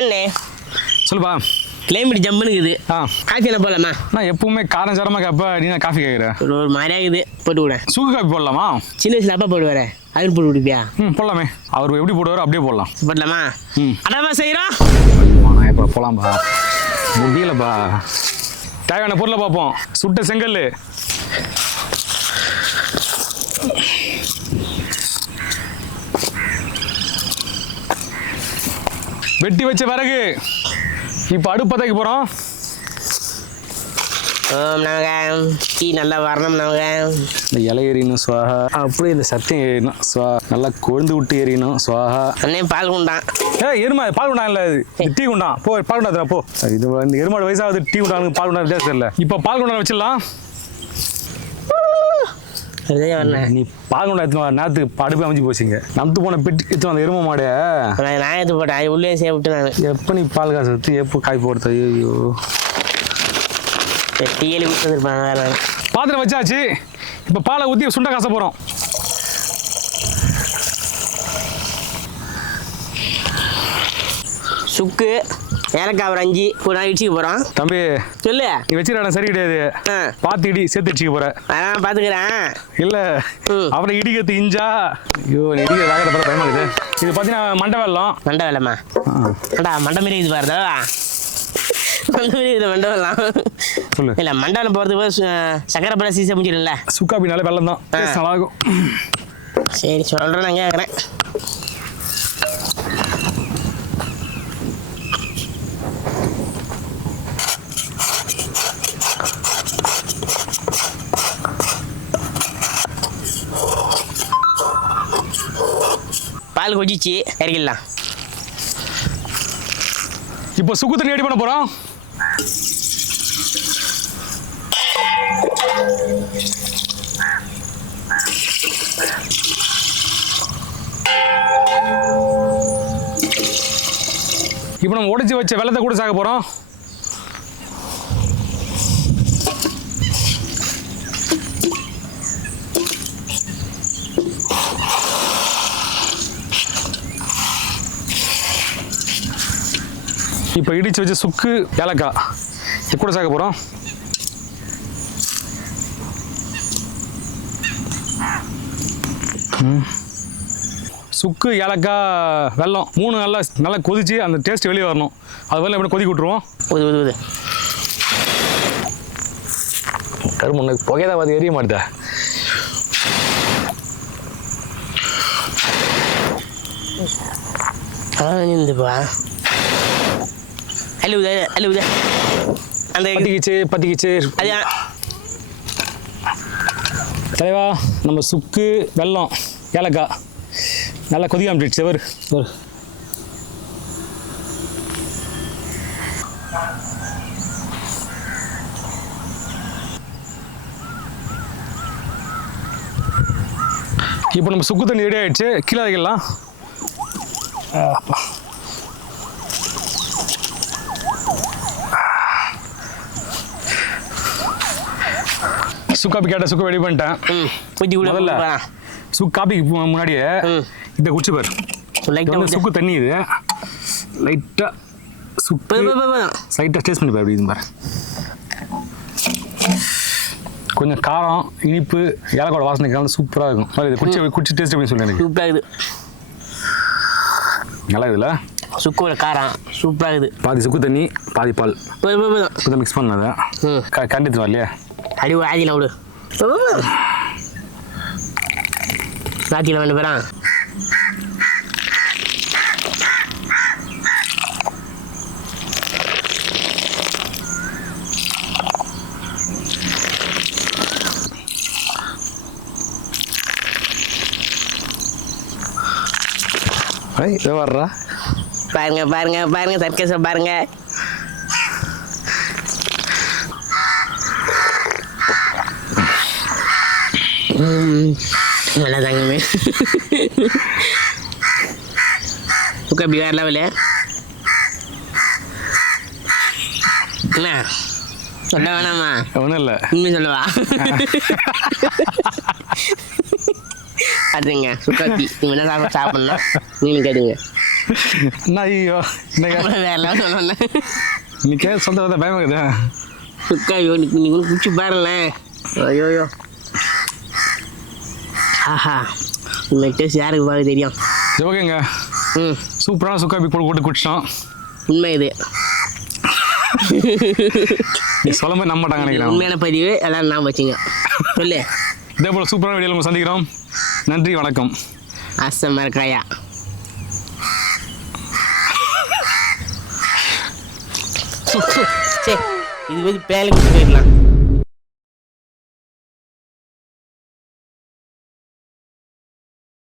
அண்ணே சொல்லுப்பா. கிளைமேட் ஜம்முன்னு இருக்குது. காஃபி என்ன போடலாமா? நான் எப்பவுமே காரம் சாரமாக கேப்ப, நீ நான் காஃபி கேட்குறேன். ஒரு மாதிரியா இருக்குது, போட்டு விட. சுக்கு காஃபி போடலாமா? சின்ன வயசுல அப்பா போடுவாரு, அது போட்டு விடுப்பியா? போடலாமே. அவர் எப்படி போடுவாரோ அப்படியே போடலாம். போடலாமா? அதாம்மா செய்கிறோம். நான் இப்போ போகலாம்பா, முடியலப்பா. தேவையான பொருளை பார்ப்போம். சுட்ட செங்கல், வெட்டி வச்ச விறகு. இப்போ அடுப்பு பற்ற போகிறோம். டீ நல்லா வரணும். இந்த இலை எறியணும் சுவாகா, அப்படியே இந்த சத்தியம் எறியணும் சுவாகா, நல்லா கொழுந்து விட்டு எறியணும் சுவாகா. அண்ணே பால் குண்டான். எருமா பால் குண்டான் இல்லை, இது டீ குண்டான். போ பால் குண்டாத்துல போ. இது இந்த எருமாடு வயசாகுது, டீ குண்டானுக்கு பால் குண்டான் வித்தியாசம் இல்லை. இப்போ பால் குண்டான் வச்சிடலாம். நீ பால் குண்டா எடுத்து நேரத்துக்கு அடுப்பு அமைச்சு போச்சுங்க. நம்பத்து போன பெட்டி எடுத்து அந்த எரும மாடைய நான் எடுத்து போட்டேன், உள்ளே சேர்த்து. நான் எப்போ நீ பால் காசு எடுத்து எப்போ காய் போடுறது? ஐயோ, டீயலி கொடுத்துருப்பாங்க. பாத்திரம் வச்சாச்சு. இப்போ பாலை ஊற்றி சுண்ட காசை போகிறோம். சுக்கு ஏலக்காய் ஒரு 5 கூட இடிச்சிக்க போகிறோம். தம்பி சொல்லு. நீ வச்சுக்கிற சரி கிடையாது. பார்த்து இடி, சேர்த்து இடிச்சிக்க போகிற. அதான் பார்த்துக்கிறேன். இல்லை அப்புறம் இடிக்கிறது இஞ்சா. ஐயோ, நீ இடிக்கிற வேகத்தை பார்த்து பயமாக்குது. இது பார்த்தீங்கன்னா மண்டை வெள்ளம். மண்டை வெள்ளமா? மண்டை மாரி இது பாருதா, மண்டை மாரி இது மண்டை வெள்ளம். சொல்லு. இல்லை மண்டபம் போகிறதுக்கு சக்கரை பழம் சீசை முடிச்சிடல. சுக்காப்பினால வெள்ளம் தான் நல்லா இருக்கும். சரி சொல்கிறேன், நான் கேட்குறேன். பால் கொதிச்சு இறக்கிடலாம். இப்போ சுக்கு தண்ணி ரெடி பண்ண போகிறோம். இப்போ நம்ம உடைச்சி வச்ச வெள்ளத்தை கூட சாக்க போகிறோம். இப்போ இடிச்சு வச்ச சுக்கு ஏலக்காய் இது கூட சேர்க்க போகிறோம். சுக்கு ஏலக்காய் வெல்லம் 3 நல்லா கொதிச்சு அந்த டேஸ்ட் வெளியே வரணும். அது வரல எப்படி கொதிக்க விட்டுருவோம். கருமண்ணு புகையதான் அது எரிய மாட்டேதா. அந்த பத்திக்கிச்சு தலைவா. நம்ம சுக்கு வெல்லம் ஏலக்காய் நல்லா கொதிக்க ஆரம்பிச்சிடுச்சு. ஒரு இப்போ நம்ம சுக்கு தண்ணி ரெடி ஆகிடுச்சு. கீழே வைக்கலாம். சுக்காப்பி கேட்ட சுக்கு ரெடி பண்ணிட்டேன். முதல்ல சுக்கு காப்பிக்கு முன்னாடியே இதை குடிச்சு பாரு. சுக்கு தண்ணி இது லைட்டாக சுக்கு லைட்டாக டேஸ்ட் பண்ணி பாரு. அப்படி இது பாரு, கொஞ்சம் காரம் இனிப்பு ஏலக்காயோட வாசனை கலந்து சூப்பராக இருக்கும். இது குடிச்சு டேஸ்ட் பண்ணி சொல்லுங்க. சூப்பராக இருக்குது. நல்லா இதில் சுக்கோட காரம் சூப்பராக இருக்குது. பாதி சுக்கு தண்ணி பாதி பால் மிக்ஸ் பண்ணாத கண்டித்து வரலையா? அடி ஆதியில் விடு. ராத்தியில் வேண்டு பேரா. வர்றா பாருங்க பாருங்க பாருங்க சர்க்கஸை பாருங்க. நல்லா தாங்க சுக்காப்பி வேறு லெவலு. என்ன சொல்ல வேணாமா? ஒன்றும் இல்லை, உண்மை சொல்லவா? அதுங்க சுக்காப்பி நீங்கள் என்ன சாப்பிடணும் நீங்களும் கேட்டுங்க. என்ன ஐயோ வேற லெவல் சொல்லணும். இன்னைக்கே சொந்த வந்த பயமாக்குதா? சுக்கா நீ குடிச்சு பாருங்களேன். ஐயோயோ ஆஹா உங்கள் டேஸ்ட் யாருக்கு பார்க்க தெரியும். சரி ஓகேங்க. சூப்பரான சுக்காபி போட்டு குடிச்சோம். உண்மை இது. நீ சொல்ல மாதிரி நம்ப மாட்டாங்க நினைக்கிறேன். உண்மையான பதிவு எல்லாம் நான் வச்சுங்க சொல்லு. இதே போல் சூப்பரான வீடியோவில் நம்ம சந்திக்கிறோம். நன்றி வணக்கம். அசமா இருக்காயா. சரி இது வந்து பேலை குடிச்சு போயிடலாம்.